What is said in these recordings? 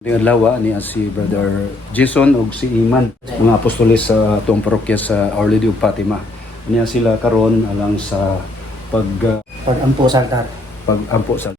Adlaw ni si Brother Jason ug si Iman, mga apostoles sa atong parokya sa Our Lady of Fatima. Niya sila karon alang sa Pag-ampo sa altar. pagampo sa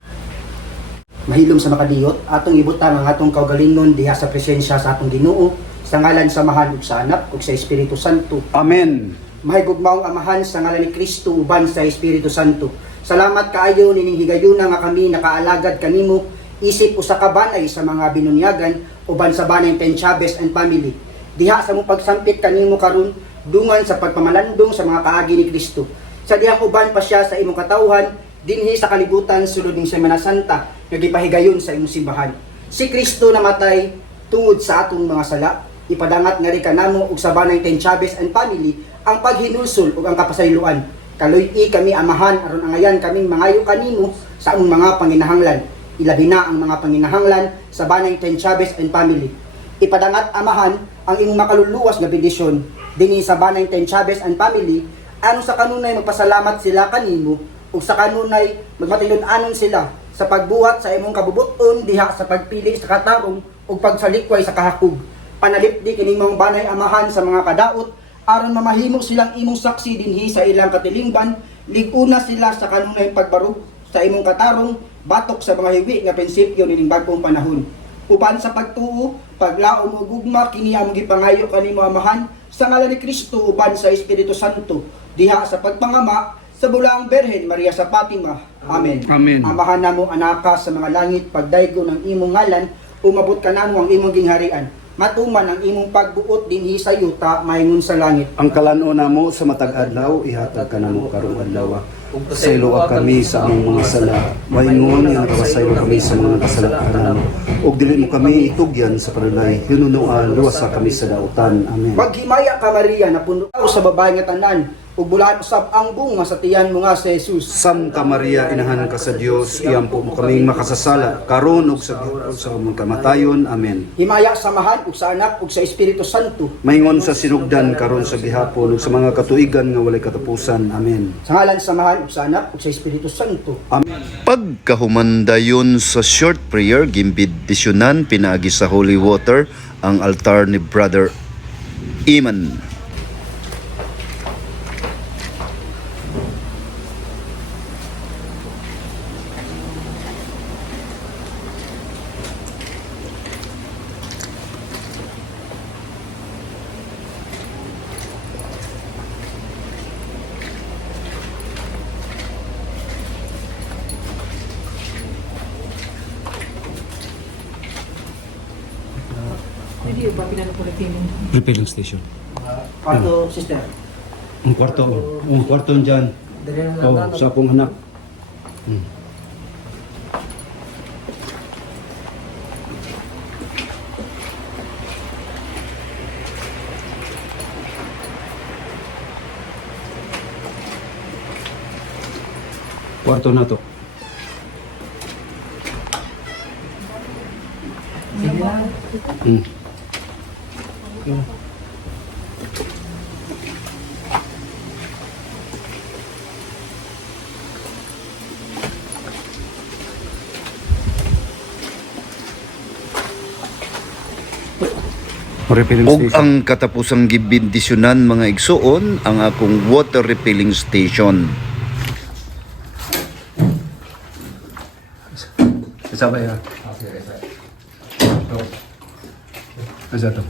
Mahilom sa makadiyot, atong ibutang ang atong kaugalingon diha sa presensya sa atong Ginoo, sa ngalan sa Amahan ug sa Anak ug sa Espiritu Santo. Amen. Mahigugmaong Amahan sa ngalan ni Kristo uban sa Espiritu Santo. Salamat kaayo nining higayuna nga kami nakaalagad kanimo isip usa ka banay sa mga binunyagan uban sa banay Ten Chavez and family. Diha sa mong pagsampit kanimo karon dungan sa pagpamalandong sa mga kaagi ni Kristo. Sa dihang uban pa siya sa imong katawhan dinhi sa kalibutan sulod ning Semana Santa nga gipahigayon sa imong simbahan. Si Kristo namatay tungod sa atong mga sala. Ipadangat nga ri kanamo ug sa banay Ten Chavez and family ang paghinulsol ug ang kapasayloan. Kaloy-i kami amahan aron angayan kaming mangayo kanimo sa among mga panginahanglan. Ilabi na ang mga panginahanglan sa banay Ten Chavez and family. Ipadangat amahan ang imong makaluluwas nga bendisyon dinhi sa banay Ten Chavez and family anon sa kanunay magpasalamat sila kanimo ug sa kanunay magmatilon-anon sila sa pagbuhat sa imong kabubuton diha sa pagpili sa katarong ug pagsalikway sa kahakog. Panalipdi kini mong banay amahan sa mga kadaot aron mamahimo silang imong saksi dinhi sa ilang katilingban, liguna sila sa kanunay pagbarug sa imong katarong batok sa mga hiwi nga prinsipyo nining bagong panahon. Uban sa pagtuo, paglaom ug gugma kini among gipangayo kanimo amahan sa ngalan ni Kristo uban sa Espiritu Santo diha sa pagpangama sa bulaang Berhen Maria sa Fatima. Amen. Amen. Amahan namo anaka sa mga langit pagdaygo ng imong ngalan umabot kanamo ang imong gingharian. Matuman ang imong pagbuot dinhi sa yuta mahingon sa langit. ang kalan-o namo sa matag adlaw ihatag kanamo karong adlaw. Pasayloa kami sa among mga sala. Maingon nga nakapasaylo kami sa mga kasalanan. Ug dili mo kami itugyan sa panalay. Hinunuan luwasa kami sa dautan. Amen. Maghimaya ka Maria na puno sa babae nga tanan ug bulahan usab ang bunga sa tiyan mo nga si Jesus. Santa Maria, inahan ka sa Dios, iampo mo kaming makasasala, karon ug sa among kamatayon. Amen. Himaya samahan ug sa Anak ug sa Espiritu Santo. Maingon sa sinugdan karon sa gihapon ug sa mga katuigan nga walay katapusan. Amen. Sa ngalan samahan ug sa Anak ug sa Espiritu Santo. Pagkahumandayon sa short prayer, gimbidisyonan pinaagi sa holy water ang altar ni Brother Iman. Hindi ba pinanakulitin? Refilling station. Kwarto, sister. Ang kwarto, ang kwarto diyan. Dali na Oh, lang. sa akong anak. Kwarto na to. Sige lang. Hmm. Refilling Ug station. ang katapusang gibindisyonan mga igsuon ang akong water refilling station. Sabay ha. Asa to?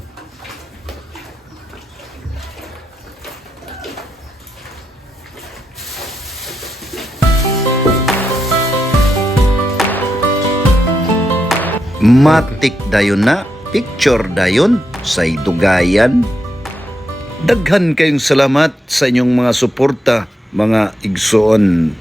Matik dayon na, picture dayon sa dugayan. Daghan kayong salamat sa inyong mga suporta, mga igsuon.